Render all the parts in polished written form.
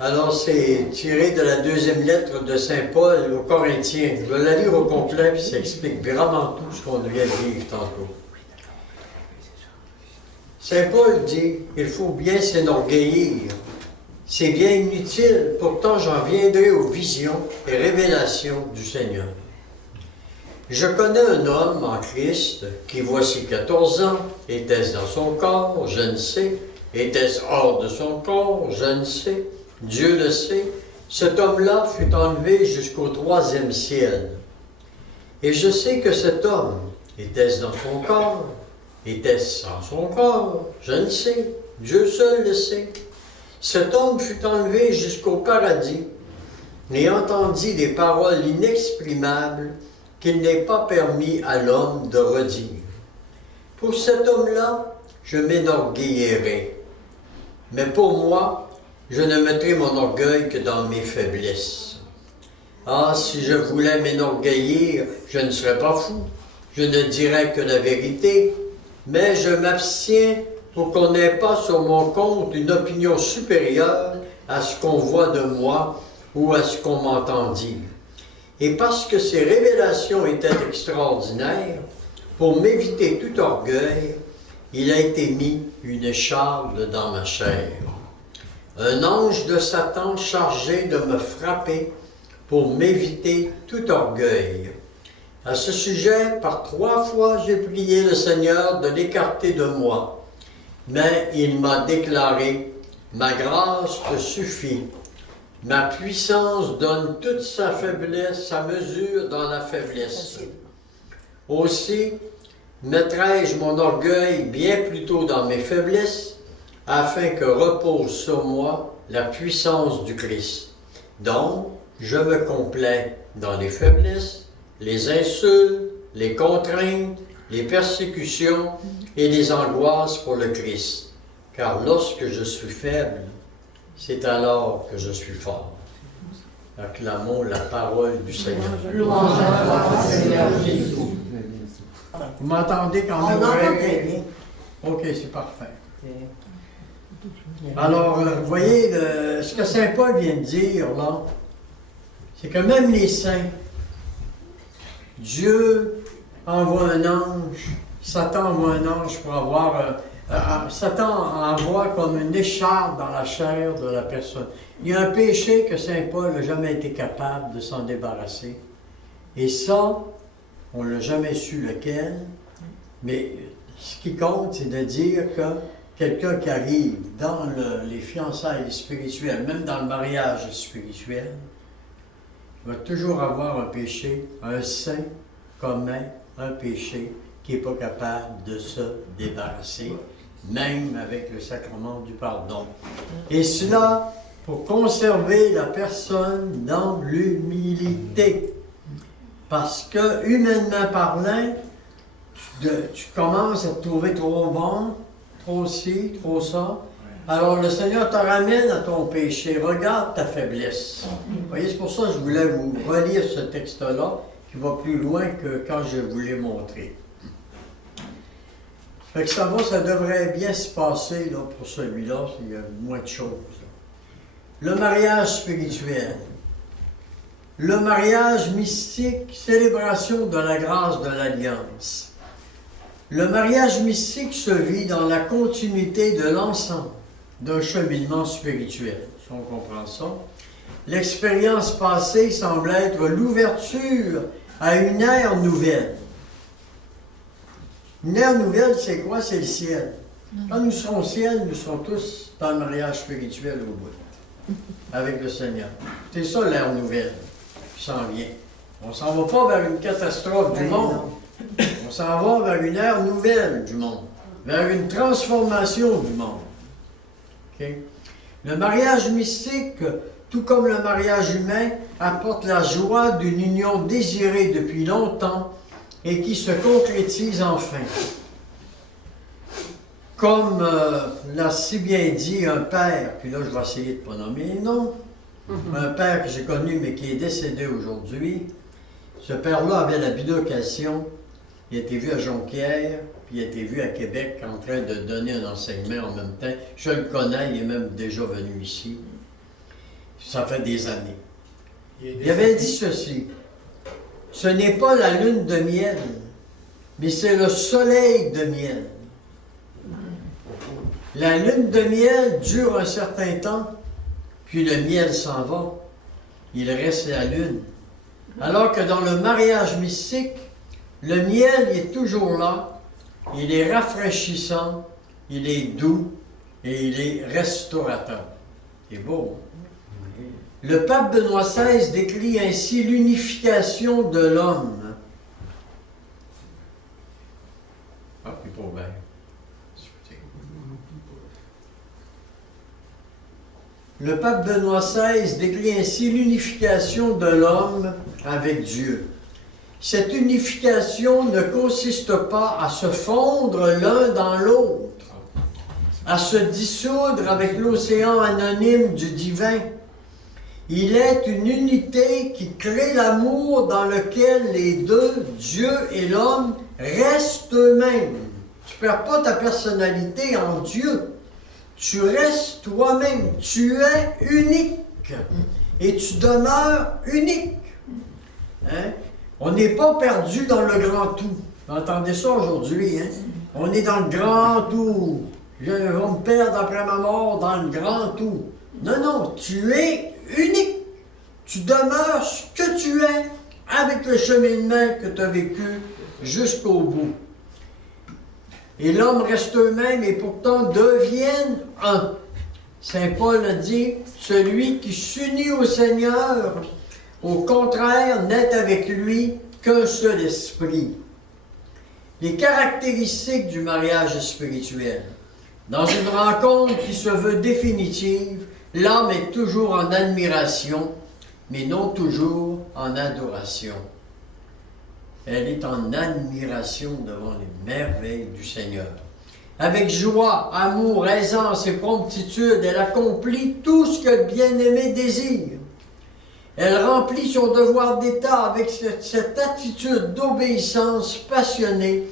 Alors, c'est tiré de la deuxième lettre de Saint Paul aux Corinthiens. Je vais la lire au complet, puis ça explique vraiment tout ce qu'on vient de vivre tantôt. Saint Paul dit, il faut bien s'enorgueillir. C'est bien inutile, pourtant j'en viendrai aux visions et révélations du Seigneur. Je connais un homme en Christ qui, voici 14 ans, était-ce dans son corps, je ne sais. Était-ce hors de son corps, je ne sais. Dieu le sait. Cet homme-là fut enlevé jusqu'au 3e ciel. Et je sais que cet homme, était-ce dans son corps, était-ce sans son corps, je ne sais. Dieu seul le sait. Cet homme fut enlevé jusqu'au paradis et entendit des paroles inexprimables qu'il n'est pas permis à l'homme de redire. Pour cet homme-là, je m'enorgueillirai. Mais pour moi, je ne mettrai mon orgueil que dans mes faiblesses. Ah, si je voulais m'enorgueillir, je ne serais pas fou. Je ne dirais que la vérité, mais je m'abstiens pour qu'on n'ait pas sur mon compte une opinion supérieure à ce qu'on voit de moi ou à ce qu'on m'entend dire. Et parce que ces révélations étaient extraordinaires, pour m'éviter tout orgueil, il a été mis une écharde dans ma chair. Un ange de Satan chargé de me frapper pour m'éviter tout orgueil. À ce sujet, par 3 fois, j'ai prié le Seigneur de l'écarter de moi. Mais il m'a déclaré, « Ma grâce te suffit. Ma puissance donne toute sa faiblesse, sa mesure dans la faiblesse. Aussi, mettrai-je mon orgueil bien plutôt dans mes faiblesses, afin que repose sur moi la puissance du Christ. Donc, je me complais dans les faiblesses, les insultes, les contraintes, les persécutions et les angoisses pour le Christ. Car lorsque je suis faible, c'est alors que je suis fort. Acclamons la parole du Seigneur. Louange à toi, Seigneur Jésus. Vous m'entendez quand même? On entend très bien. Ok, c'est parfait. Alors, vous voyez, ce que Saint Paul vient de dire, là, c'est que même les saints, Dieu envoie un ange, Satan envoie un ange pour avoir... Satan envoie comme une écharpe dans la chair de la personne. Il y a un péché que Saint Paul n'a jamais été capable de s'en débarrasser. Et ça, on n'a jamais su lequel, mais ce qui compte, c'est de dire que quelqu'un qui arrive dans les fiançailles spirituelles, même dans le mariage spirituel, va toujours avoir un péché, un saint commet un péché qui n'est pas capable de se débarrasser, même avec le sacrement du pardon. Et cela pour conserver la personne dans l'humilité. Parce que, humainement parlant, tu commences à te trouver trop bon, trop ci, trop ça. Alors le Seigneur te ramène à ton péché. Regarde ta faiblesse. Vous voyez, c'est pour ça que je voulais vous relire ce texte-là, qui va plus loin que quand je vous l'ai montré. Fait que ça devrait bien se passer là, pour celui-là, il y a moins de choses. Là. Le mariage spirituel. Le mariage mystique, célébration de la grâce de l'Alliance. Le mariage mystique se vit dans la continuité de l'ensemble d'un cheminement spirituel, si on comprend ça. L'expérience passée semble être l'ouverture à une ère nouvelle. Une ère nouvelle, c'est quoi? C'est le ciel. Quand nous serons au ciel, nous serons tous dans le mariage spirituel au bout, avec le Seigneur. C'est ça l'ère nouvelle qui s'en vient. On ne s'en va pas vers une catastrophe du monde. On s'en va vers une ère nouvelle du monde, vers une transformation du monde. Okay? Le mariage mystique, tout comme le mariage humain, apporte la joie d'une union désirée depuis longtemps et qui se concrétise enfin. Comme l'a si bien dit un père, puis là je vais essayer de ne pas nommer les noms, un père que j'ai connu mais qui est décédé aujourd'hui. Ce père-là avait la bilocation, il a été vu à Jonquière, puis il a été vu à Québec en train de donner un enseignement en même temps. Je le connais, il est même déjà venu ici. Ça fait des années. Il avait dit ceci. Ce n'est pas la lune de miel, mais c'est le soleil de miel. La lune de miel dure un certain temps, puis le miel s'en va. Il reste la lune. Alors que dans le mariage mystique, le miel est toujours là, il est rafraîchissant, il est doux et il est restaurateur. C'est beau. Le pape Benoît XVI décrit ainsi l'unification de l'homme. Ah, puis pas bien. Le pape Benoît XVI décrit ainsi l'unification de l'homme avec Dieu. Cette unification ne consiste pas à se fondre l'un dans l'autre, à se dissoudre avec l'océan anonyme du divin. Il est une unité qui crée l'amour dans lequel les deux, Dieu et l'homme, restent eux-mêmes. Tu ne perds pas ta personnalité en Dieu. Tu restes toi-même. Tu es unique. Et tu demeures unique. Hein? On n'est pas perdu dans le grand tout. Vous entendez ça aujourd'hui, hein? On est dans le grand tout. Je vais me perdre après ma mort dans le grand tout. Non, non, tu es unique. Tu demeures ce que tu es avec le cheminement que tu as vécu jusqu'au bout. Et l'homme reste eux-mêmes et pourtant deviennent un. Saint Paul a dit, celui qui s'unit au Seigneur, au contraire, n'est avec lui qu'un seul esprit. Les caractéristiques du mariage spirituel. Dans une rencontre qui se veut définitive, l'âme est toujours en admiration, mais non toujours en adoration. Elle est en admiration devant les merveilles du Seigneur. Avec joie, amour, aisance et promptitude, elle accomplit tout ce que le bien-aimé désire. Elle remplit son devoir d'État avec cette attitude d'obéissance passionnée,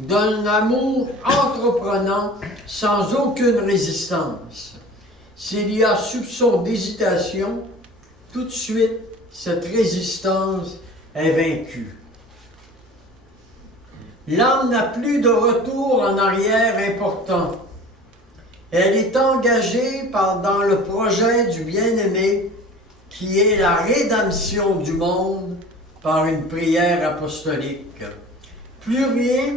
d'un amour entreprenant sans aucune résistance. S'il y a soupçon d'hésitation, tout de suite, cette résistance est vaincue. L'âme n'a plus de retour en arrière important. Elle est engagée dans le projet du bien-aimé qui est la rédemption du monde par une prière apostolique. Plus rien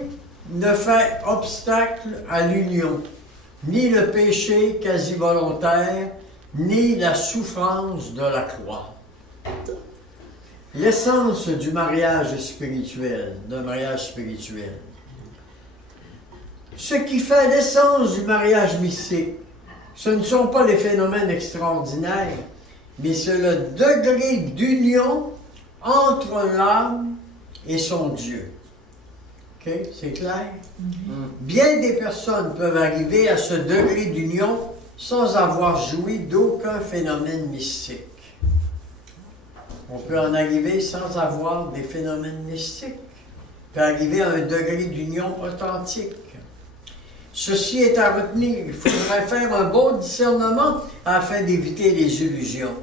ne fait obstacle à l'union, ni le péché quasi volontaire, ni la souffrance de la croix. L'essence du mariage spirituel, d'un mariage spirituel. Ce qui fait l'essence du mariage mystique, ce ne sont pas les phénomènes extraordinaires, mais c'est le degré d'union entre l'âme et son Dieu. OK? C'est clair? Bien des personnes peuvent arriver à ce degré d'union sans avoir joui d'aucun phénomène mystique. On peut en arriver sans avoir des phénomènes mystiques. On peut arriver à un degré d'union authentique. Ceci est à retenir. Il faudrait faire un bon discernement afin d'éviter les illusions.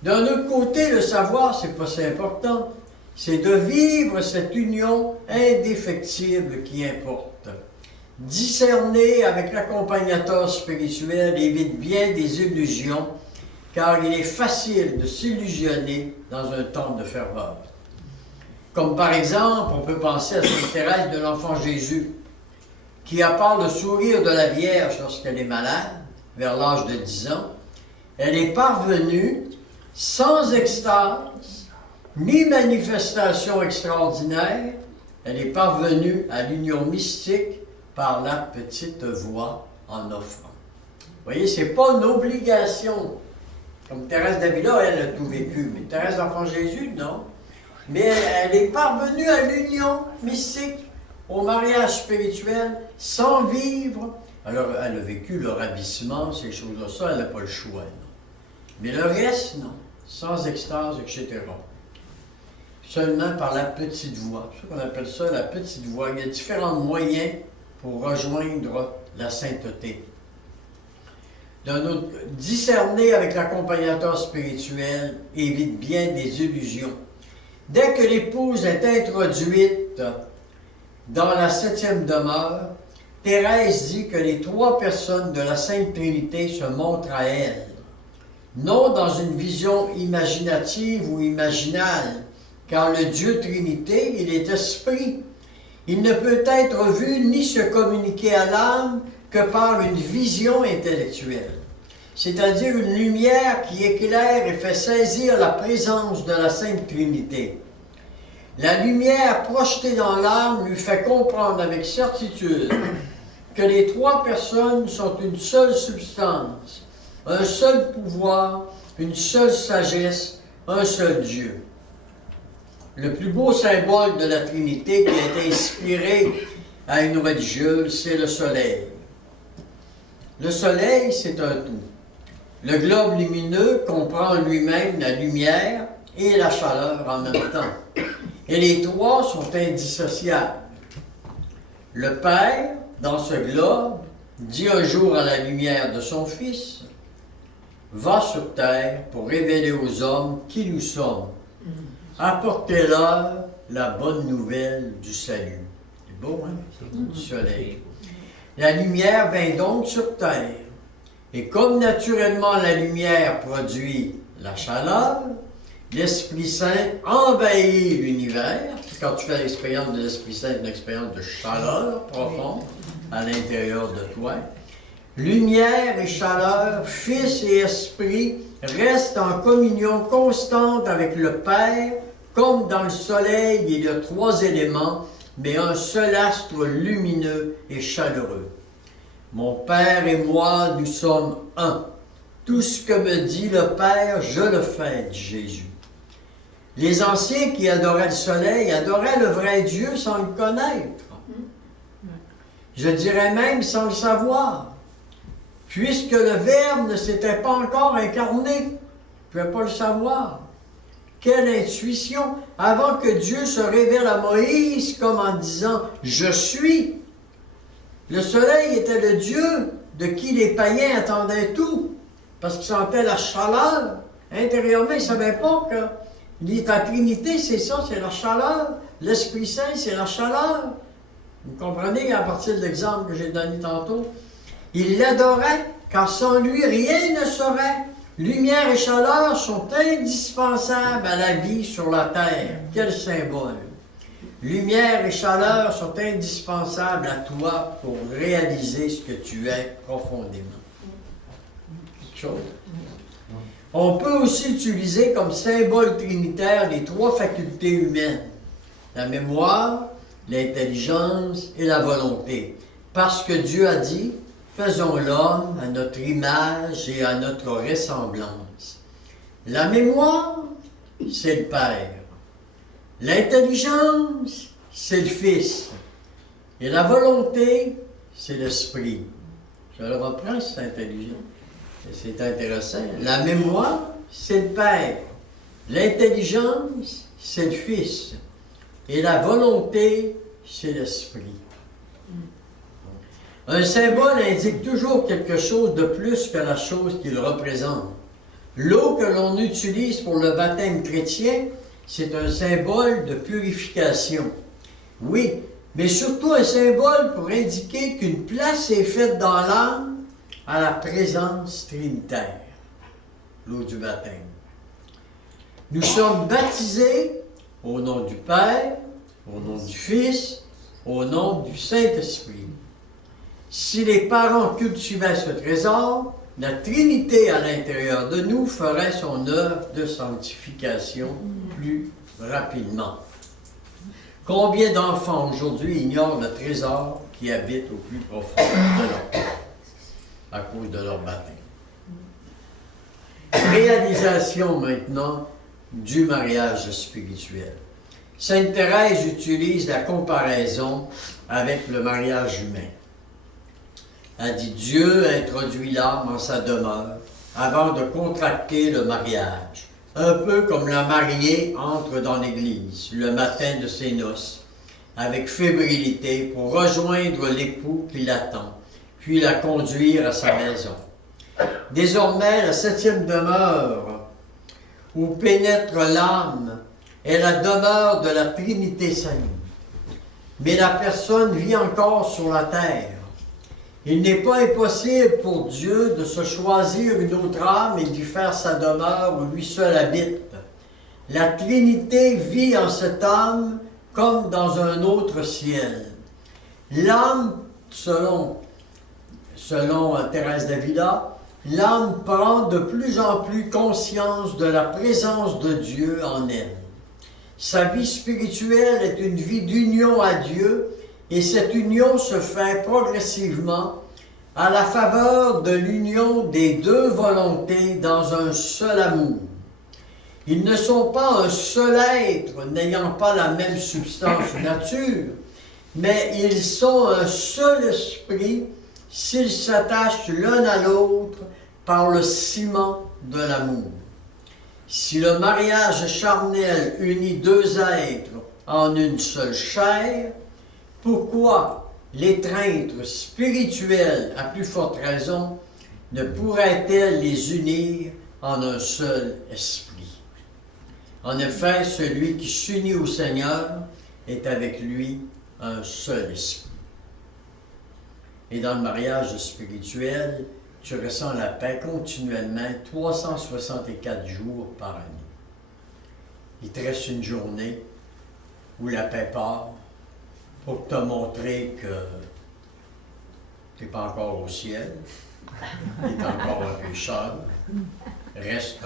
D'un autre côté, le savoir, c'est pas si important. C'est de vivre cette union indéfectible qui importe. Discerner avec l'accompagnateur spirituel évite bien des illusions, car il est facile de s'illusionner dans un temps de ferveur. Comme par exemple, on peut penser à Sainte Thérèse de l'Enfant Jésus, qui, à part le sourire de la Vierge lorsqu'elle est malade, vers l'âge de 10 ans, elle est parvenue, sans extase, ni manifestation extraordinaire, elle est parvenue à l'union mystique par la petite voix en offrant. Vous voyez, ce n'est pas une obligation. Comme Thérèse d'Avila, elle a tout vécu, mais Thérèse d'Enfant Jésus, non. Mais elle est parvenue à l'union mystique, au mariage spirituel, sans vivre. Alors, elle a vécu le ravissement, ces choses-là, ça, elle n'a pas le choix, non. Mais le reste, non. Sans extase, etc. Seulement par la petite voix. C'est ce qu'on appelle ça, la petite voix. Il y a différents moyens pour rejoindre la sainteté. D'un autre, discerner avec l'accompagnateur spirituel évite bien des illusions. Dès que l'épouse est introduite dans la 7e demeure, Thérèse dit que les 3 personnes de la Sainte Trinité se montrent à elle, non dans une vision imaginative ou imaginale, car le Dieu Trinité, il est esprit. Il ne peut être vu ni se communiquer à l'âme que par une vision intellectuelle, c'est-à-dire une lumière qui éclaire et fait saisir la présence de la Sainte Trinité. La lumière projetée dans l'âme lui fait comprendre avec certitude que les 3 personnes sont une seule substance, un seul pouvoir, une seule sagesse, un seul Dieu. Le plus beau symbole de la Trinité qui a été inspiré à une religieuse, c'est le soleil. Le soleil, c'est un tout. Le globe lumineux comprend en lui-même la lumière et la chaleur en même temps. Et les 3 sont indissociables. Le Père, dans ce globe, dit un jour à la lumière de son Fils, « Va sur terre pour révéler aux hommes qui nous sommes. Apportez-leur la bonne nouvelle du salut. » C'est beau, hein? Du soleil. La lumière vint donc sur terre. Et comme naturellement la lumière produit la chaleur, l'Esprit Saint envahit l'univers. Quand tu fais l'expérience de l'Esprit Saint, une expérience de chaleur profonde à l'intérieur de toi. Lumière et chaleur, Fils et Esprit restent en communion constante avec le Père. Comme dans le soleil, il y a 3 éléments, mais un seul astre lumineux et chaleureux. Mon Père et moi, nous sommes un. Tout ce que me dit le Père, je le fais, dit Jésus. Les anciens qui adoraient le soleil adoraient le vrai Dieu sans le connaître. Je dirais même sans le savoir. Puisque le Verbe ne s'était pas encore incarné, ils ne pouvaient pas le savoir. Quelle intuition! Avant que Dieu se révèle à Moïse comme en disant « Je suis », le soleil était le Dieu de qui les païens attendaient tout, parce qu'ils sentaient la chaleur. Intérieurement, ils ne savaient pas que la Trinité, c'est ça, c'est la chaleur. L'Esprit Saint, c'est la chaleur. Vous comprenez à partir de l'exemple que j'ai donné tantôt? Ils l'adoraient, car sans lui, rien ne serait. Lumière et chaleur sont indispensables à la vie sur la terre. Quel symbole! Lumière et chaleur sont indispensables à toi pour réaliser ce que tu es profondément. Quelque chose. On peut aussi utiliser comme symbole trinitaire les 3 facultés humaines. La mémoire, l'intelligence et la volonté. Parce que Dieu a dit, faisons l'homme à notre image et à notre ressemblance. La mémoire, c'est le Père. L'intelligence, c'est le Fils. Et la volonté, c'est l'Esprit. Je le reprends, c'est intelligent. C'est intéressant. La mémoire, c'est le Père. L'intelligence, c'est le Fils. Et la volonté, c'est l'Esprit. Un symbole indique toujours quelque chose de plus que la chose qu'il représente. L'eau que l'on utilise pour le baptême chrétien, c'est un symbole de purification. Oui, mais surtout un symbole pour indiquer qu'une place est faite dans l'âme à la présence trinitaire, l'eau du baptême. Nous sommes baptisés au nom du Père, au nom du Fils, au nom du Saint-Esprit. Si les parents cultivaient ce trésor, la Trinité à l'intérieur de nous ferait son œuvre de sanctification plus rapidement. Combien d'enfants aujourd'hui ignorent le trésor qui habite au plus profond de leur cœur à cause de leur baptême? Réalisation maintenant du mariage spirituel. Sainte Thérèse utilise la comparaison avec le mariage humain. Elle dit Dieu introduit l'âme en sa demeure avant de contracter le mariage. Un peu comme la mariée entre dans l'église le matin de ses noces, avec fébrilité pour rejoindre l'époux qui l'attend, puis la conduire à sa maison. Désormais, la septième demeure, où pénètre l'âme, est la demeure de la Trinité sainte. Mais la personne vit encore sur la terre. Il n'est pas impossible pour Dieu de se choisir une autre âme et d'y faire sa demeure où lui seul habite. La Trinité vit en cette âme comme dans un autre ciel. L'âme, selon Thérèse d'Avila, l'âme prend de plus en plus conscience de la présence de Dieu en elle. Sa vie spirituelle est une vie d'union à Dieu et cette union se fait progressivement à la faveur de l'union des deux volontés dans un seul amour. Ils ne sont pas un seul être n'ayant pas la même substance ou nature, mais ils sont un seul esprit s'ils s'attachent l'un à l'autre par le ciment de l'amour. Si le mariage charnel unit deux êtres en une seule chair, pourquoi l'étreinte spirituelle, à plus forte raison, ne pourrait-elle les unir en un seul esprit? En effet, celui qui s'unit au Seigneur est avec lui un seul esprit. Et dans le mariage spirituel, tu ressens la paix continuellement, 364 jours par année. Il te reste une journée où la paix part pour te montrer que tu n'es pas encore au ciel, tu es encore un pécheur, reste.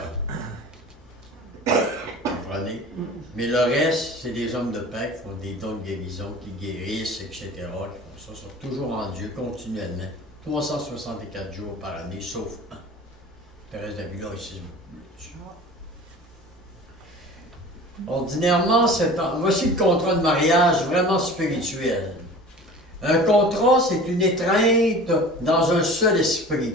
Comprenez? Mais le reste, c'est des hommes de paix qui font des dons de guérison, qui guérissent, etc., qui font ça, sont toujours en Dieu continuellement. 364 jours par année, sauf un. Thérèse d'Avila ici. Ordinairement, voici le contrat de mariage vraiment spirituel. Un contrat, c'est une étreinte dans un seul esprit.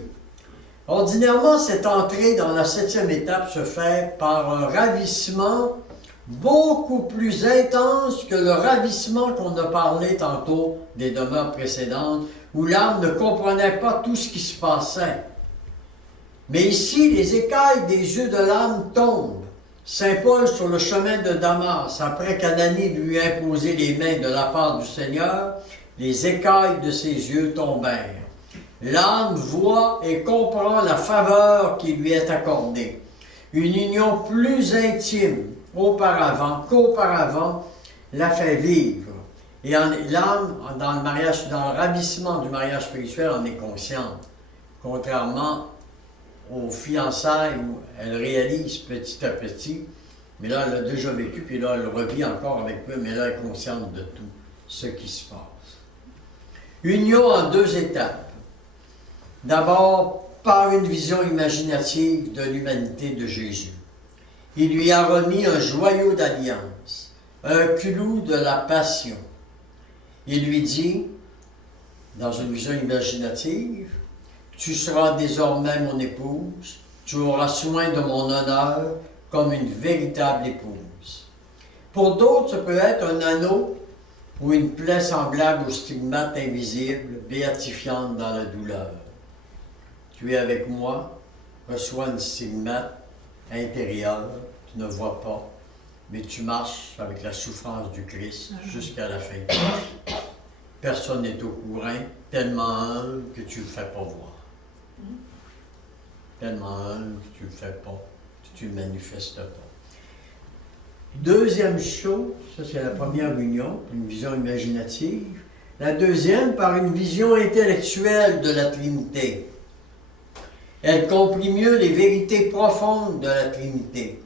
Ordinairement, cette entrée dans la septième étape se fait par un ravissement beaucoup plus intense que le ravissement qu'on a parlé tantôt des demeures précédentes, où l'âme ne comprenait pas tout ce qui se passait. Mais ici, les écailles des yeux de l'âme tombent. Saint Paul, sur le chemin de Damas, après qu'Ananie lui ait imposé les mains de la part du Seigneur, les écailles de ses yeux tombèrent. L'âme voit et comprend la faveur qui lui est accordée. Une union plus intime qu'auparavant la fait vivre. Et l'âme, dans le ravissement du mariage spirituel, en est consciente. Contrairement aux fiançailles où elle réalise petit à petit, mais là, elle a déjà vécu, puis là, elle revit encore avec lui, mais là, elle est consciente de tout ce qui se passe. Union en deux étapes. D'abord, par une vision imaginative de l'humanité de Jésus. Il lui a remis un joyau d'alliance, un clou de la passion. Il lui dit, dans une vision imaginative, « Tu seras désormais mon épouse, tu auras soin de mon honneur comme une véritable épouse. » Pour d'autres, ce peut être un anneau ou une plaie semblable au stigmate invisible, béatifiante dans la douleur. Tu es avec moi, reçois une stigmate intérieure, tu ne vois pas, mais tu marches avec la souffrance du Christ jusqu'à la fin de ta vie. Personne n'est au courant, tellement humble que tu ne le fais pas voir. Tellement humble que tu ne le fais pas, que tu ne le manifestes pas. Deuxième chose, ça c'est la première union, une vision imaginative. La deuxième, par une vision intellectuelle de la Trinité. Elle comprit mieux les vérités profondes de la Trinité.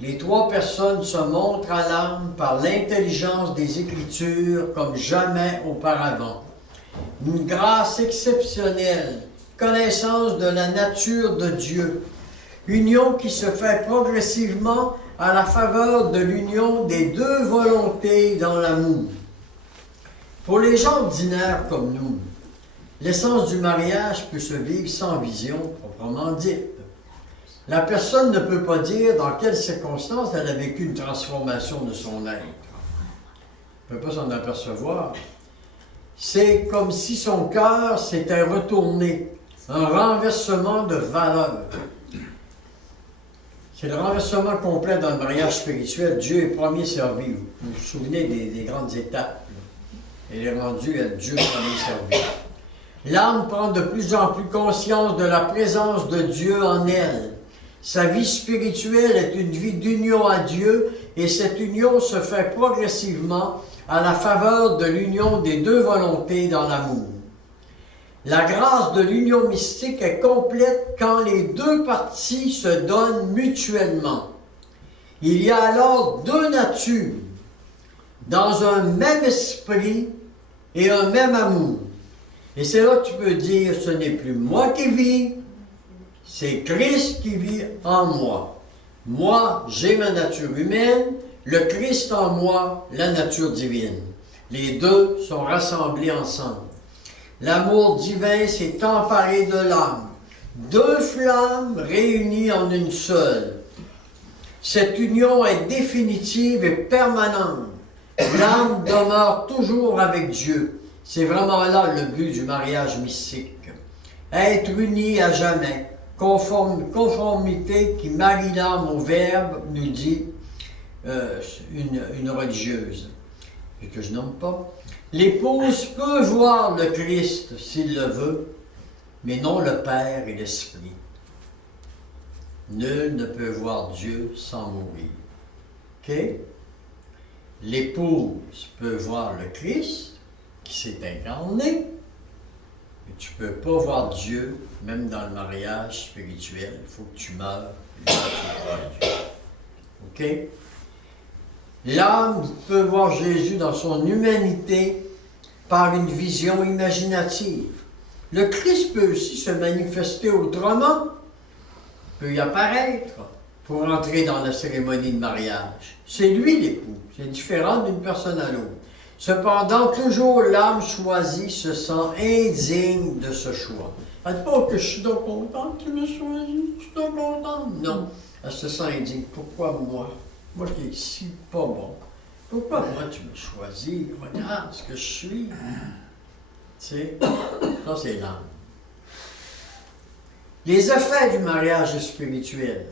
Les trois personnes se montrent à l'âme par l'intelligence des Écritures comme jamais auparavant. Une grâce exceptionnelle, connaissance de la nature de Dieu, union qui se fait progressivement à la faveur de l'union des deux volontés dans l'amour. Pour les gens ordinaires comme nous, l'essence du mariage peut se vivre sans vision proprement dite. La personne ne peut pas dire dans quelles circonstances elle a vécu une transformation de son être. Elle ne peut pas s'en apercevoir. C'est comme si son cœur s'était retourné un renversement de valeur. C'est le renversement complet dans le mariage spirituel. Dieu est premier servi. Vous vous souvenez des grandes étapes. Elle est rendue à Dieu premier servi. L'âme prend de plus en plus conscience de la présence de Dieu en elle. Sa vie spirituelle est une vie d'union à Dieu et cette union se fait progressivement à la faveur de l'union des deux volontés dans l'amour. La grâce de l'union mystique est complète quand les deux parties se donnent mutuellement. Il y a alors deux natures, dans un même esprit et un même amour. Et c'est là que tu peux dire, ce n'est plus moi qui vis, c'est Christ qui vit en moi. Moi, j'ai ma nature humaine, le Christ en moi, la nature divine. Les deux sont rassemblés ensemble. L'amour divin s'est emparé de l'âme. Deux flammes réunies en une seule. Cette union est définitive et permanente. L'âme demeure toujours avec Dieu. C'est vraiment là le but du mariage mystique. Être unis à jamais. Conformité qui marie l'âme au Verbe, nous dit une religieuse, que je nomme pas. L'épouse peut voir le Christ s'il le veut, mais non le Père et l'Esprit. Nul ne peut voir Dieu sans mourir. OK? L'épouse peut voir le Christ qui s'est incarné, mais tu ne peux pas voir Dieu, même dans le mariage spirituel. Il faut que tu meurs, et là, tu vois Dieu. OK? L'âme peut voir Jésus dans son humanité par une vision imaginative. Le Christ peut aussi se manifester autrement, peut y apparaître pour entrer dans la cérémonie de mariage. C'est lui l'époux, c'est différent d'une personne à l'autre. Cependant, toujours l'âme choisie se sent indigne de ce choix. Elle ne dit pas que je suis donc contente qu'il me choisi, je suis donc contente. Non, elle se sent indigne. Pourquoi moi? Moi qui est si pas bon. Pourquoi moi tu me choisis? Regarde ce que je suis. Tu sais, ça c'est l'âme. Les effets du mariage spirituel.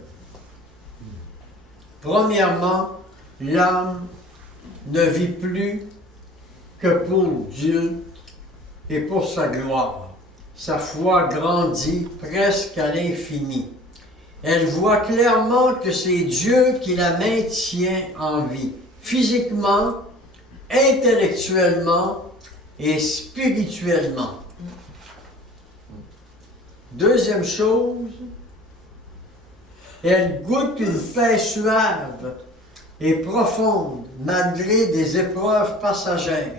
Premièrement, l'âme ne vit plus que pour Dieu et pour sa gloire. Sa foi grandit presque à l'infini. Elle voit clairement que c'est Dieu qui la maintient en vie, physiquement, intellectuellement et spirituellement. Deuxième chose, elle goûte une paix suave et profonde malgré des épreuves passagères.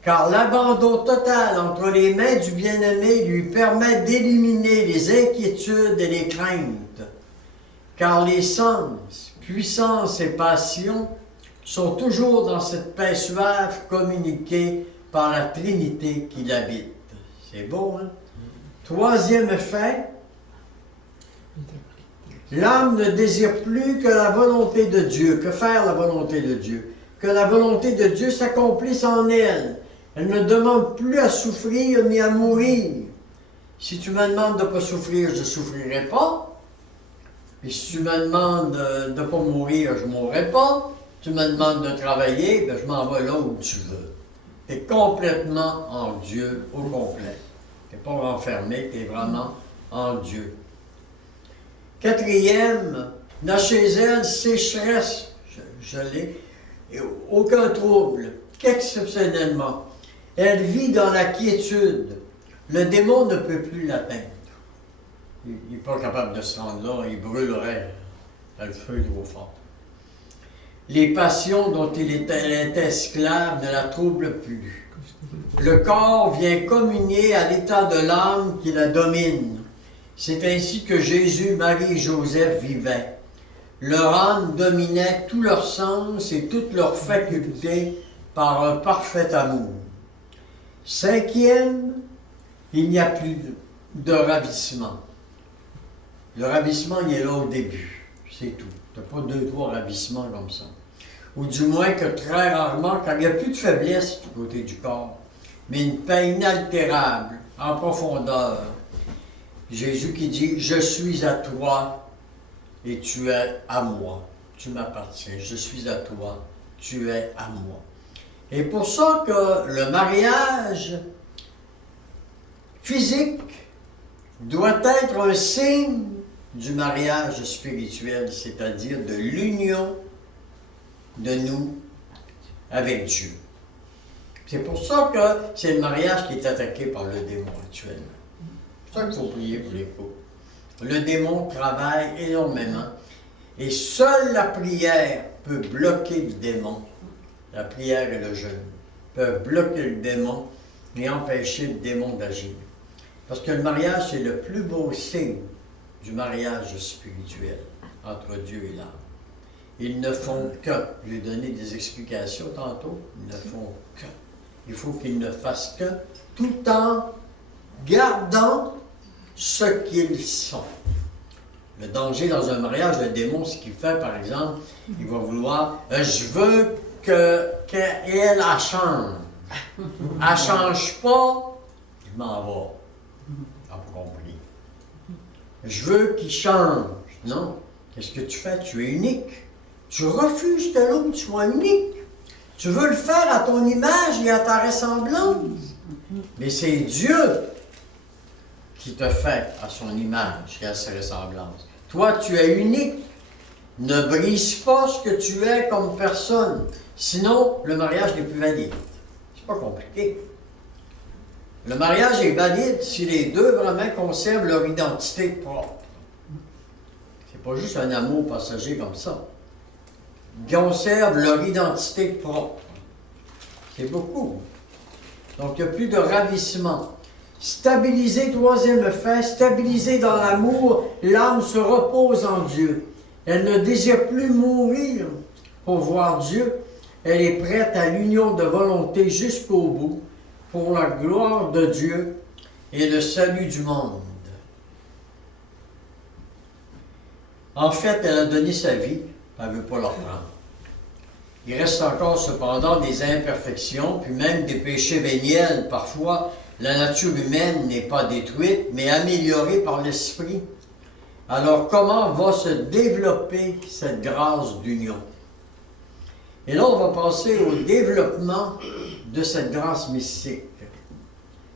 Car l'abandon total entre les mains du bien-aimé lui permet d'éliminer les inquiétudes et les craintes. Car les sens, puissance et passion sont toujours dans cette paix suave communiquée par la Trinité qui l'habite. C'est beau, hein? Troisième effet, l'âme ne désire plus que la volonté de Dieu. Que faire la volonté de Dieu? Que la volonté de Dieu s'accomplisse en elle. Elle ne demande plus à souffrir ni à mourir. Si tu me demandes de ne pas souffrir, je ne souffrirai pas. Et si tu me demandes de ne pas mourir, je ne mourrai pas. Tu me demandes de travailler, ben je m'en vais là où tu veux. Tu es complètement en Dieu au complet. Tu n'es pas enfermé, tu es vraiment en Dieu. Quatrième, n'a chez elle sécheresse, je l'ai, et aucun trouble, qu'exceptionnellement. Elle vit dans la quiétude. Le démon ne peut plus l'atteindre. Il n'est pas capable de se rendre là, il brûlerait. Le feu est trop fort. Les passions dont elle est esclave ne la troublent plus. Le corps vient communier à l'état de l'âme qui la domine. C'est ainsi que Jésus, Marie et Joseph vivaient. Leur âme dominait tous leurs sens et toutes leurs facultés par un parfait amour. Cinquième, il n'y a plus de ravissement. Le ravissement, il est là au début. C'est tout. Tu n'as pas deux, trois ravissements comme ça. Ou du moins que très rarement, quand il n'y a plus de faiblesse du côté du corps, mais une paix inaltérable, en profondeur. Jésus qui dit, je suis à toi et tu es à moi. Tu m'appartiens, je suis à toi, tu es à moi. Et pour ça que le mariage physique doit être un signe du mariage spirituel, c'est-à-dire de l'union de nous avec Dieu. C'est pour ça que c'est le mariage qui est attaqué par le démon actuellement. C'est pour ça qu'il faut prier pour les couples. Le démon travaille énormément et seule la prière peut bloquer le démon. La prière et le jeûne peuvent bloquer le démon et empêcher le démon d'agir. Parce que le mariage, c'est le plus beau signe du mariage spirituel entre Dieu et l'âme. Ils ne font que. Je lui ai donné des explications tantôt. Ils ne font que. Il faut qu'ils ne fassent que, tout en gardant ce qu'ils sont. Le danger dans un mariage, le démon, ce qu'il fait, par exemple, il va vouloir, je veux qu'elle change. Elle ne change pas, je m'en vais. T'as pas compris. Je veux qu'il change. Non. Qu'est-ce que tu fais? Tu es unique. Tu refuses que l'autre soit unique. Tu veux le faire à ton image et à ta ressemblance. Mais c'est Dieu qui te fait à son image et à sa ressemblance. Toi, tu es unique. Ne brise pas ce que tu es comme personne. Sinon, le mariage n'est plus valide. C'est pas compliqué. Le mariage est valide si les deux vraiment conservent leur identité propre. C'est pas juste un amour passager comme ça. Ils conservent leur identité propre. C'est beaucoup. Donc, il n'y a plus de ravissement. Stabilisé, troisième fait, stabilisé dans l'amour, l'âme se repose en Dieu. Elle ne désire plus mourir pour voir Dieu. Elle est prête à l'union de volonté jusqu'au bout pour la gloire de Dieu et le salut du monde. En fait, elle a donné sa vie, elle ne veut pas la reprendre. Il reste encore cependant des imperfections, puis même des péchés véniels. Parfois, la nature humaine n'est pas détruite, mais améliorée par l'Esprit. Alors, comment va se développer cette grâce d'union? Et là, on va passer au développement de cette grâce mystique.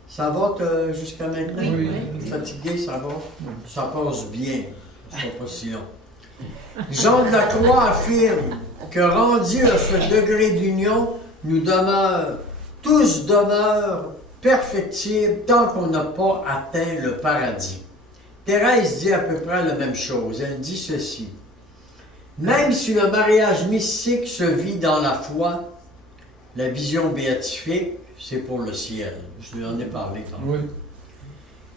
Ça va jusqu'à maintenant? Oui. Fatigué, ça va? Ça passe bien. C'est pas si long. Jean de la Croix affirme que rendu à ce degré d'union, tous demeurent perfectibles tant qu'on n'a pas atteint le paradis. Thérèse dit à peu près la même chose. Elle dit ceci. Même si le mariage mystique se vit dans la foi, la vision béatifique, c'est pour le ciel. Je lui en ai parlé tantôt. Oui.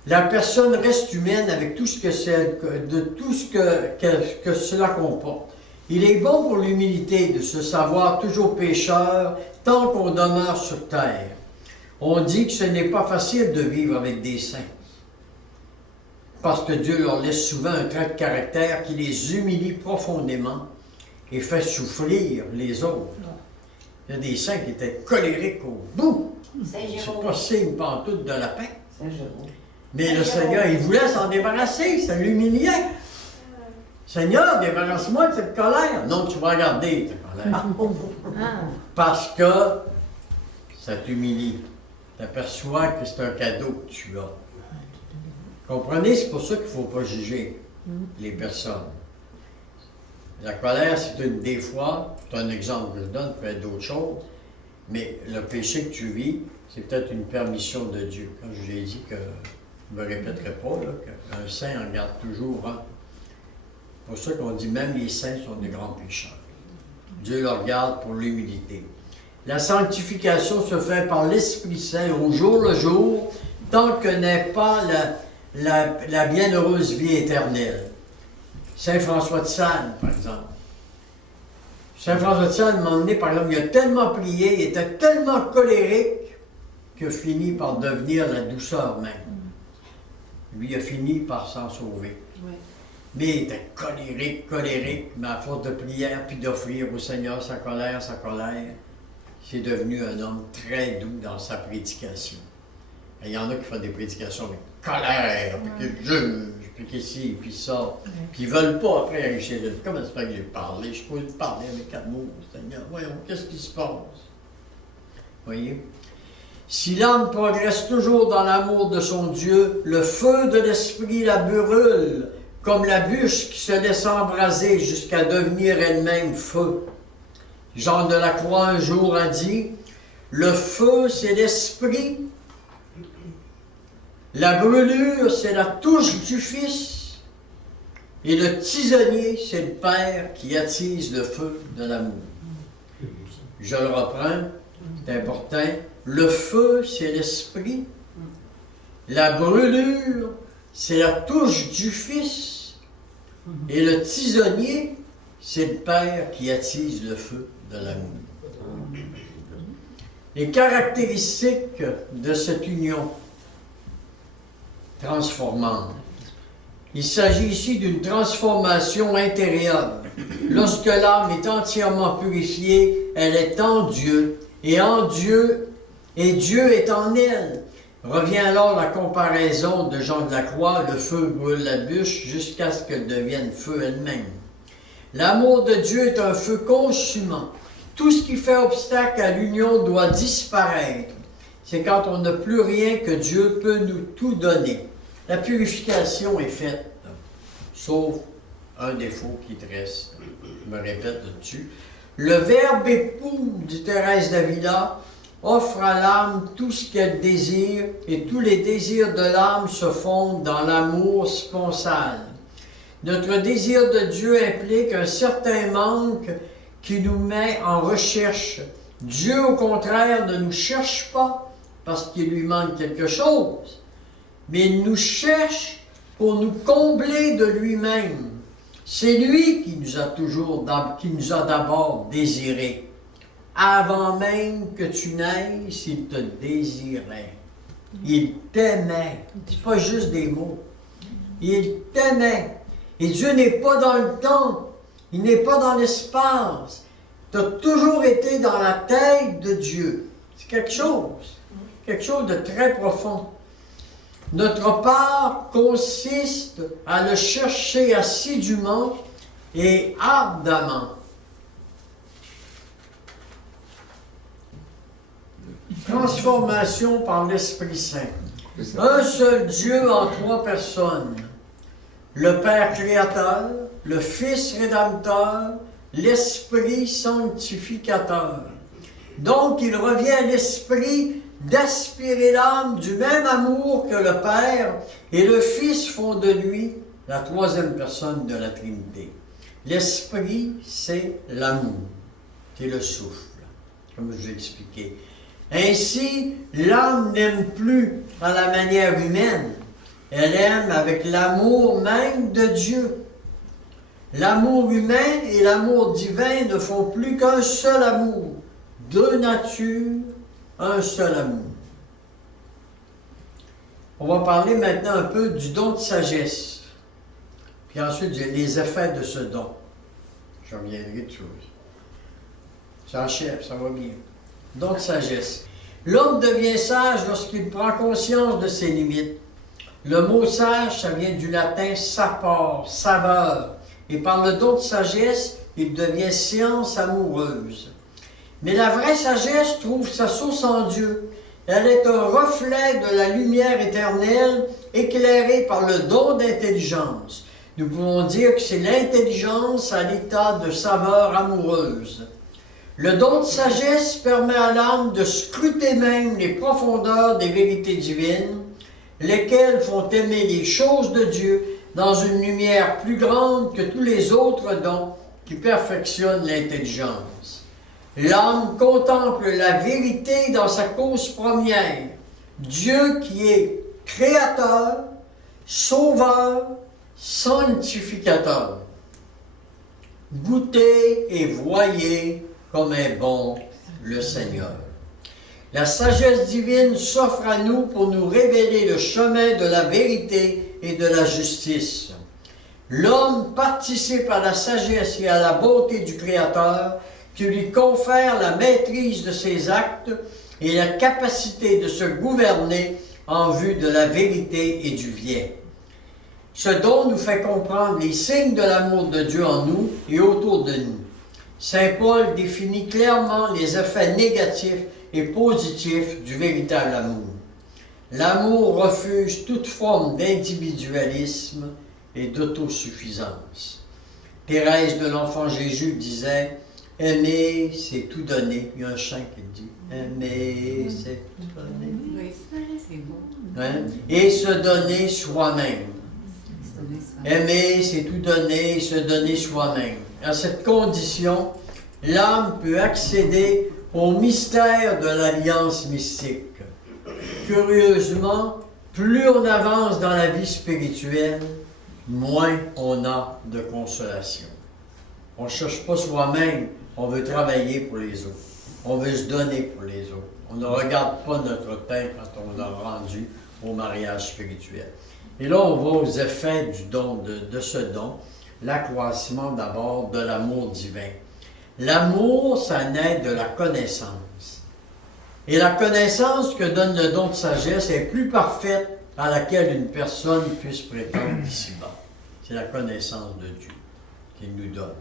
La personne reste humaine avec tout ce que cela comporte. Il est bon pour l'humilité de se savoir toujours pécheur tant qu'on demeure sur terre. On dit que ce n'est pas facile de vivre avec des saints. Parce que Dieu leur laisse souvent un trait de caractère qui les humilie profondément et fait souffrir les autres. Il y a des saints qui étaient colériques au bout. C'est pas signe pantoute de la paix. Mais le Seigneur, il voulait s'en débarrasser, ça l'humiliait. Seigneur, débarrasse-moi de cette colère. Non, tu vas garder ta colère. Parce que ça t'humilie. Tu aperçois que c'est un cadeau que tu as. Comprenez, c'est pour ça qu'il ne faut pas juger les personnes. La colère, c'est une des fois, c'est un exemple que je donne, peut être d'autres choses, mais le péché que tu vis, c'est peut-être une permission de Dieu. Quand je l'ai dit que, je ne me répéterai pas, qu'un saint en garde toujours un. C'est pour ça qu'on dit même les saints sont des grands pécheurs. Dieu leur garde pour l'humilité. La sanctification se fait par l'Esprit Saint au jour le jour, tant que n'est pas la bienheureuse vie éternelle. Saint François de Sales, par exemple. Saint François de Sales, à un moment donné, par exemple, il a tellement prié, il était tellement colérique qu'il a fini par devenir la douceur même. Lui, il a fini par s'en sauver. Ouais. Mais il était colérique, mais à force de prière, puis d'offrir au Seigneur sa colère, c'est devenu un homme très doux dans sa prédication. Il y en a qui font des prédications avec colère, puis qui jugent, puis qui ci, puis ça. Puis ils ne veulent pas après aller chez eux. Comment ça fait que j'ai parlé? Je peux parler avec amour, Seigneur. Voyons, qu'est-ce qui se passe? Voyez? Si l'âme progresse toujours dans l'amour de son Dieu, le feu de l'esprit la brûle, comme la bûche qui se laisse embraser jusqu'à devenir elle-même feu. Jean de la Croix un jour a dit, « Le feu, c'est l'esprit. La brûlure, c'est la touche du Fils. Et le tisonnier, c'est le Père qui attise le feu de l'amour. » Je le reprends, c'est important. Le feu, c'est l'esprit. La brûlure, c'est la touche du Fils. Et le tisonnier, c'est le Père qui attise le feu de l'amour. Les caractéristiques de cette union transformante. Il s'agit ici d'une transformation intérieure. Lorsque l'âme est entièrement purifiée, elle est en Dieu, et Dieu est en elle. Revient alors la comparaison de Jean de la Croix, le feu brûle la bûche jusqu'à ce qu'elle devienne feu elle-même. L'amour de Dieu est un feu consumant. Tout ce qui fait obstacle à l'union doit disparaître. C'est quand on n'a plus rien que Dieu peut nous tout donner. La purification est faite, sauf un défaut qui te reste. Je me répète là-dessus. Le Verbe époux de Thérèse d'Avila offre à l'âme tout ce qu'elle désire et tous les désirs de l'âme se fondent dans l'amour sponsal. Notre désir de Dieu implique un certain manque qui nous met en recherche. Dieu, au contraire, ne nous cherche pas parce qu'il lui manque quelque chose, mais il nous cherche pour nous combler de lui-même. C'est lui qui nous a d'abord désirés. Avant même que tu naisses, il te désirait. Il t'aimait. C'est pas juste des mots. Il t'aimait. Et Dieu n'est pas dans le temps. Il n'est pas dans l'espace. Tu as toujours été dans la tête de Dieu. C'est quelque chose de très profond. Notre part consiste à le chercher assidûment et ardemment. Transformation par l'Esprit Saint. Un seul Dieu en trois personnes. Le Père créateur, le Fils rédempteur, l'Esprit sanctificateur. Donc, il revient à l'Esprit d'aspirer l'âme du même amour que le Père et le Fils font de lui la troisième personne de la Trinité. L'Esprit, c'est l'amour, c'est le souffle, comme je vous ai expliqué. Ainsi, l'âme n'aime plus à la manière humaine, elle aime avec l'amour même de Dieu. L'amour humain et l'amour divin ne font plus qu'un seul amour, deux natures, un seul amour. On va parler maintenant un peu du don de sagesse. Puis ensuite, les effets de ce don. Je reviendrai de choses. Ça achève, ça va bien. Don de sagesse. L'homme devient sage lorsqu'il prend conscience de ses limites. Le mot sage, ça vient du latin sapor, saveur. Et par le don de sagesse, il devient science amoureuse. Mais la vraie sagesse trouve sa source en Dieu. Elle est un reflet de la lumière éternelle éclairée par le don d'intelligence. Nous pouvons dire que c'est l'intelligence à l'état de saveur amoureuse. Le don de sagesse permet à l'âme de scruter même les profondeurs des vérités divines, lesquelles font aimer les choses de Dieu dans une lumière plus grande que tous les autres dons qui perfectionnent l'intelligence. L'âme contemple la vérité dans sa cause première, Dieu qui est créateur, sauveur, sanctificateur. Goûtez et voyez comme est bon le Seigneur. La sagesse divine s'offre à nous pour nous révéler le chemin de la vérité et de la justice. L'homme participe à la sagesse et à la bonté du Créateur qui lui confère la maîtrise de ses actes et la capacité de se gouverner en vue de la vérité et du bien. Ce don nous fait comprendre les signes de l'amour de Dieu en nous et autour de nous. Saint Paul définit clairement les effets négatifs et positifs du véritable amour. L'amour refuse toute forme d'individualisme et d'autosuffisance. Thérèse de l'Enfant Jésus disait « Aimer, c'est tout donner ». Il y a un chant qui dit « Aimer, c'est tout donner Oui, c'est beau. ». Et se donner soi-même. Aimer, c'est tout donner et se donner soi-même. À cette condition, l'âme peut accéder au mystère de l'alliance mystique. Curieusement, plus on avance dans la vie spirituelle, moins on a de consolation. On ne cherche pas soi-même, on veut travailler pour les autres. On veut se donner pour les autres. On ne regarde pas notre pain quand on l'a rendu au mariage spirituel. Et là, on va aux effets du don, de ce don. L'accroissement d'abord de l'amour divin. L'amour, ça naît de la connaissance. Et la connaissance que donne le don de sagesse est plus parfaite à laquelle une personne puisse prétendre ici-bas. C'est la connaissance de Dieu qu'il nous donne.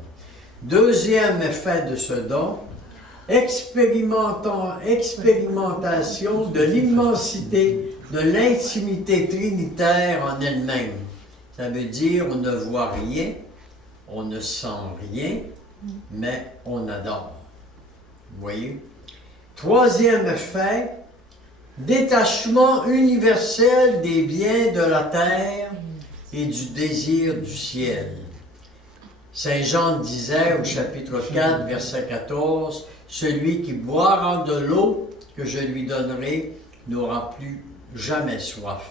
Deuxième effet de ce don, expérimentation de l'immensité de l'intimité trinitaire en elle-même. Ça veut dire on ne voit rien, on ne sent rien, mais on adore. Vous voyez? Troisième effet, détachement universel des biens de la terre et du désir du ciel. Saint Jean disait au chapitre 4, verset 14, « Celui qui boira de l'eau que je lui donnerai n'aura plus jamais soif. »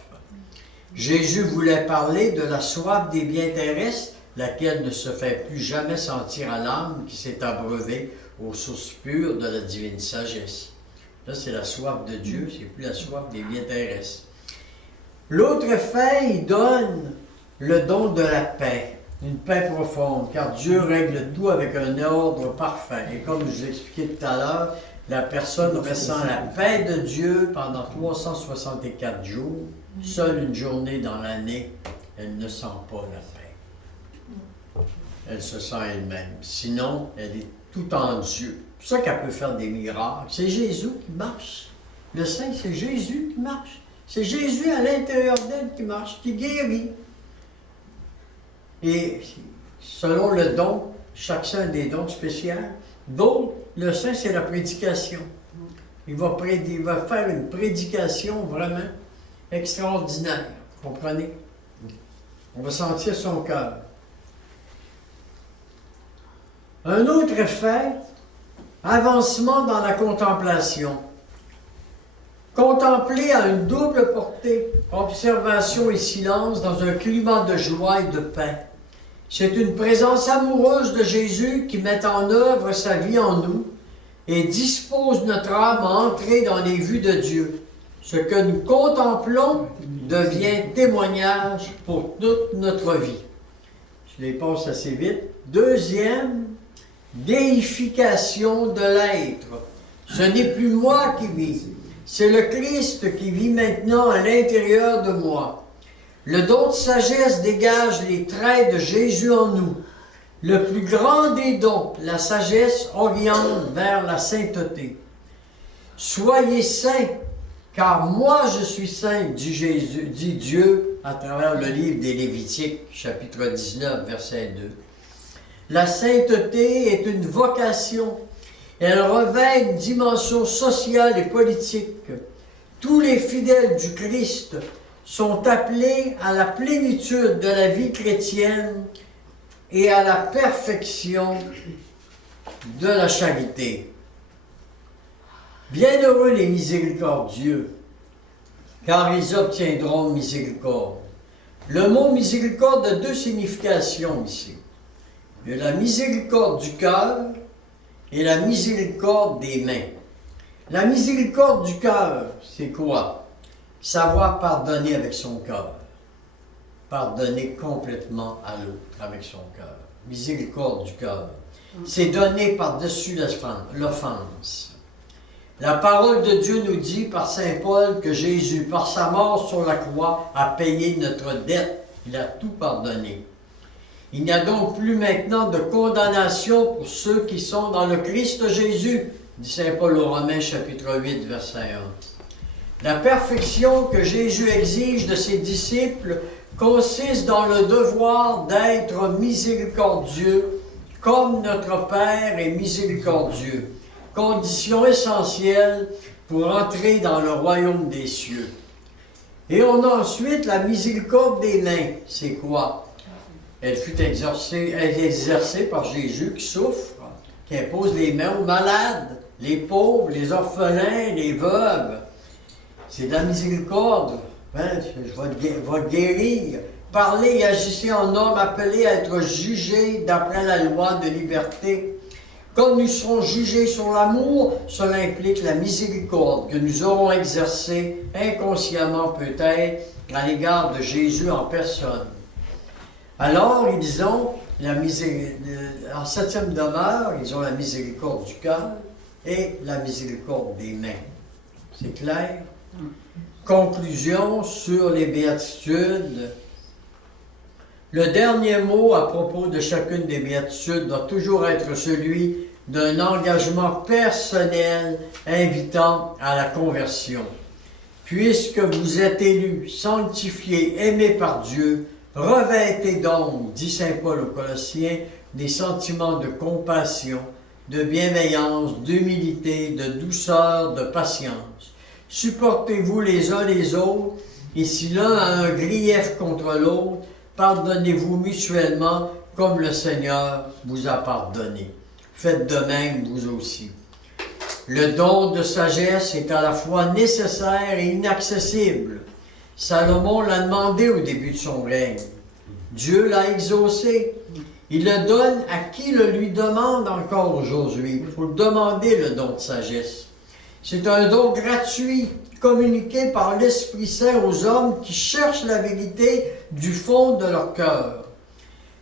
Jésus voulait parler de la soif des biens terrestres, laquelle ne se fait plus jamais sentir à l'âme qui s'est abreuvée aux sources pures de la divine sagesse. Là, c'est la soif de Dieu, c'est plus la soif des biens terrestres. L'autre effet, il donne le don de la paix, une paix profonde, car Dieu règle tout avec un ordre parfait. Et comme je vous expliquais tout à l'heure, la personne ressent la paix de Dieu pendant 364 jours. Seule une journée dans l'année, elle ne sent pas la paix. Elle se sent elle-même. Sinon, elle est tout en Dieu. C'est pour ça qu'elle peut faire des miracles. C'est Jésus qui marche. Le Saint, c'est Jésus qui marche. C'est Jésus à l'intérieur d'elle qui marche, qui guérit. Et selon le don, chaque saint a des dons spéciaux. D'autres, le Saint, c'est la prédication. Il va faire une prédication vraiment extraordinaire. Comprenez? On va sentir son cœur. Un autre effet, avancement dans la contemplation. Contempler a une double portée, observation et silence dans un climat de joie et de paix. C'est une présence amoureuse de Jésus qui met en œuvre sa vie en nous et dispose notre âme à entrer dans les vues de Dieu. Ce que nous contemplons devient témoignage pour toute notre vie. Je les passe assez vite. Deuxième, déification de l'être. Ce n'est plus moi qui vis, c'est le Christ qui vit maintenant à l'intérieur de moi. Le don de sagesse dégage les traits de Jésus en nous. Le plus grand des dons, la sagesse, oriente vers la sainteté. Soyez saints, car moi je suis saint, dit Dieu à travers le livre des Lévitiques, chapitre 19, verset 2. La sainteté est une vocation. Elle revêt une dimension sociale et politique. Tous les fidèles du Christ sont appelés à la plénitude de la vie chrétienne et à la perfection de la charité. Bienheureux les miséricordieux, car ils obtiendront miséricorde. Le mot miséricorde a deux significations ici. Il y a la miséricorde du cœur et la miséricorde des mains. La miséricorde du cœur, c'est quoi? Savoir pardonner avec son cœur. Pardonner complètement à l'autre avec son cœur. Miséricorde du cœur. C'est donner par-dessus l'offense. La parole de Dieu nous dit par saint Paul que Jésus, par sa mort sur la croix, a payé notre dette. Il a tout pardonné. Il n'y a donc plus maintenant de condamnation pour ceux qui sont dans le Christ Jésus, dit saint Paul aux Romains chapitre 8, verset 1. La perfection que Jésus exige de ses disciples consiste dans le devoir d'être miséricordieux comme notre Père est miséricordieux, condition essentielle pour entrer dans le royaume des cieux. Et on a ensuite la miséricorde des mains. C'est quoi? Elle fut exercée par Jésus qui souffre, qui impose les mains aux malades, les pauvres, les orphelins, les veuves. C'est de la miséricorde. Hein? Je vais te guérir. Parlez et agissez en homme appelé à être jugés d'après la loi de liberté. Comme nous serons jugés sur l'amour, cela implique la miséricorde que nous aurons exercée inconsciemment peut-être à l'égard de Jésus en personne. Alors, ils ont en septième demeure, ils ont la miséricorde du cœur et la miséricorde des mains. C'est clair? Conclusion sur les béatitudes. Le dernier mot à propos de chacune des béatitudes doit toujours être celui d'un engagement personnel invitant à la conversion. Puisque vous êtes élus, sanctifiés, aimés par Dieu, revêtez donc, dit saint Paul aux Colossiens, des sentiments de compassion, de bienveillance, d'humilité, de douceur, de patience. Supportez-vous les uns les autres, et si l'un a un grief contre l'autre, pardonnez-vous mutuellement comme le Seigneur vous a pardonné. Faites de même vous aussi. Le don de sagesse est à la fois nécessaire et inaccessible. Salomon l'a demandé au début de son règne. Dieu l'a exaucé. Il le donne à qui le lui demande encore aujourd'hui. Il faut demander le don de sagesse. C'est un don gratuit, communiqué par l'Esprit Saint aux hommes qui cherchent la vérité du fond de leur cœur.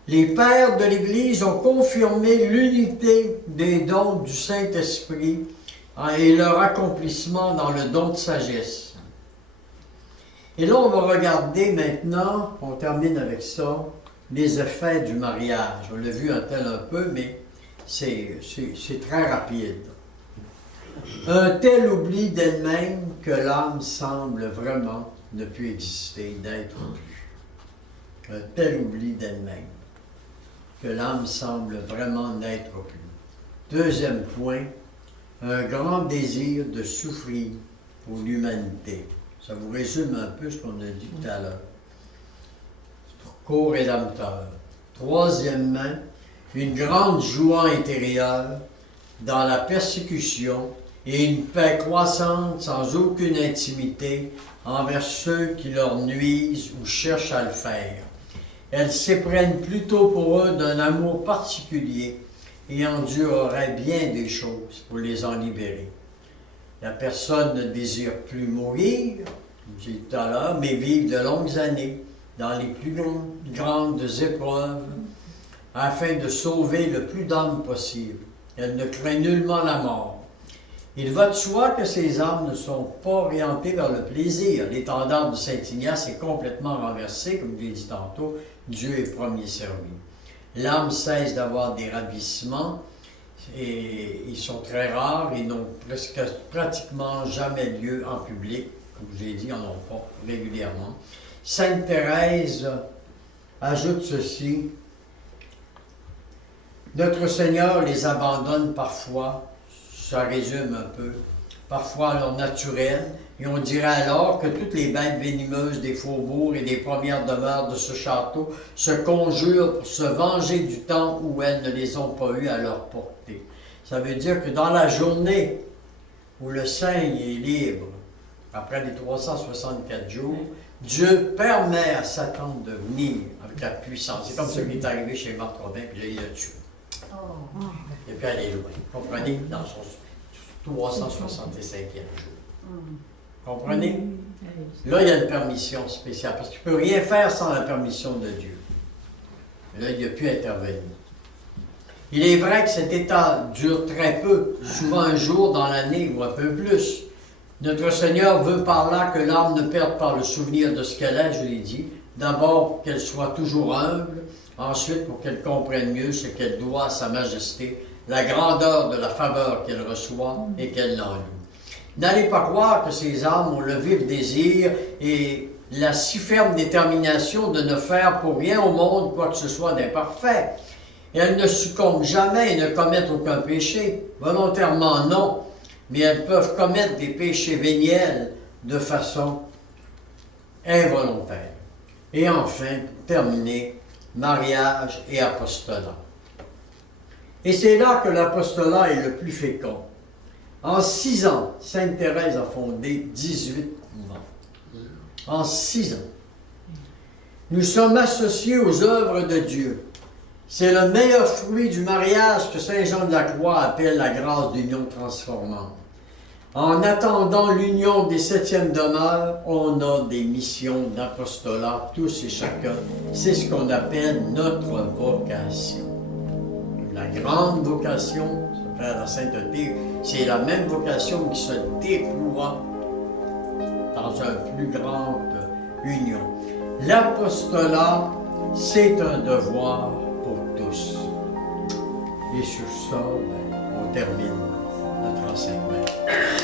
Les pères de l'Église ont confirmé l'unité des dons du Saint-Esprit et leur accomplissement dans le don de sagesse. Et là, on va regarder maintenant, on termine avec ça, les effets du mariage. On l'a vu un peu, mais c'est très rapide. Un tel oubli d'elle-même que l'âme semble vraiment ne plus exister, d'être plus. Un tel oubli d'elle-même que l'âme semble vraiment n'être plus. Deuxième point, un grand désir de souffrir pour l'humanité. Ça vous résume un peu ce qu'on a dit tout à l'heure. Co-rédempteur. Troisièmement, une grande joie intérieure dans la persécution et une paix croissante sans aucune intimité envers ceux qui leur nuisent ou cherchent à le faire. Elles s'éprennent plutôt pour eux d'un amour particulier et endureraient bien des choses pour les en libérer. La personne ne désire plus mourir, comme j'ai dit tout à l'heure, mais vivre de longues années dans les plus grandes épreuves afin de sauver le plus d'âmes possible. Elle ne craint nullement la mort. Il va de soi que ces âmes ne sont pas orientées vers le plaisir. L'étendard de Saint-Ignace est complètement renversé, comme je l'ai dit tantôt, Dieu est premier servi. L'âme cesse d'avoir des ravissements, et ils sont très rares et n'ont pratiquement jamais lieu en public, comme je l'ai dit, ils n'en ont pas régulièrement. Sainte Thérèse ajoute ceci: notre Seigneur les abandonne parfois, ça résume un peu, parfois à leur naturel, et on dirait alors que toutes les bêtes venimeuses des faubourgs et des premières demeures de ce château se conjurent pour se venger du temps où elles ne les ont pas eues à leur portée. Ça veut dire que dans la journée où le saint est libre, après les 364 jours, Dieu permet à Satan de venir avec la puissance. C'est comme ce qui est arrivé chez Marthe Robin, puis là, il l'a tué. Et puis elle est loin. Comprenez? Dans son 365e jour. Comprenez? Là, il y a une permission spéciale, parce qu'il ne peut rien faire sans la permission de Dieu. Là, il a pu intervenir. Il est vrai que cet état dure très peu, souvent un jour dans l'année ou un peu plus. Notre Seigneur veut par là que l'âme ne perde pas le souvenir de ce qu'elle est, je l'ai dit. D'abord, qu'elle soit toujours humble. Ensuite, pour qu'elle comprenne mieux ce qu'elle doit à Sa Majesté, la grandeur de la faveur qu'elle reçoit et qu'elle l'en loue. N'allez pas croire que ces âmes ont le vif désir et la si ferme détermination de ne faire pour rien au monde quoi que ce soit d'imparfait. Elles ne succombent jamais et ne commettent aucun péché. Volontairement, non, mais elles peuvent commettre des péchés véniels de façon involontaire. Et enfin, pour terminer, mariage et apostolat. Et c'est là que l'apostolat est le plus fécond. En 6 ans, Sainte Thérèse a fondé 18 couvents. En 6 ans. Nous sommes associés aux œuvres de Dieu. C'est le meilleur fruit du mariage que Saint Jean de la Croix appelle la grâce d'union transformante. En attendant l'union des 7e demeures, on a des missions d'apostolat, tous et chacun. C'est ce qu'on appelle notre vocation. La grande vocation, se faire la sainteté, c'est la même vocation qui se déploie dans une plus grande union. L'apostolat, c'est un devoir pour tous. Et sur ça, on termine notre enseignement.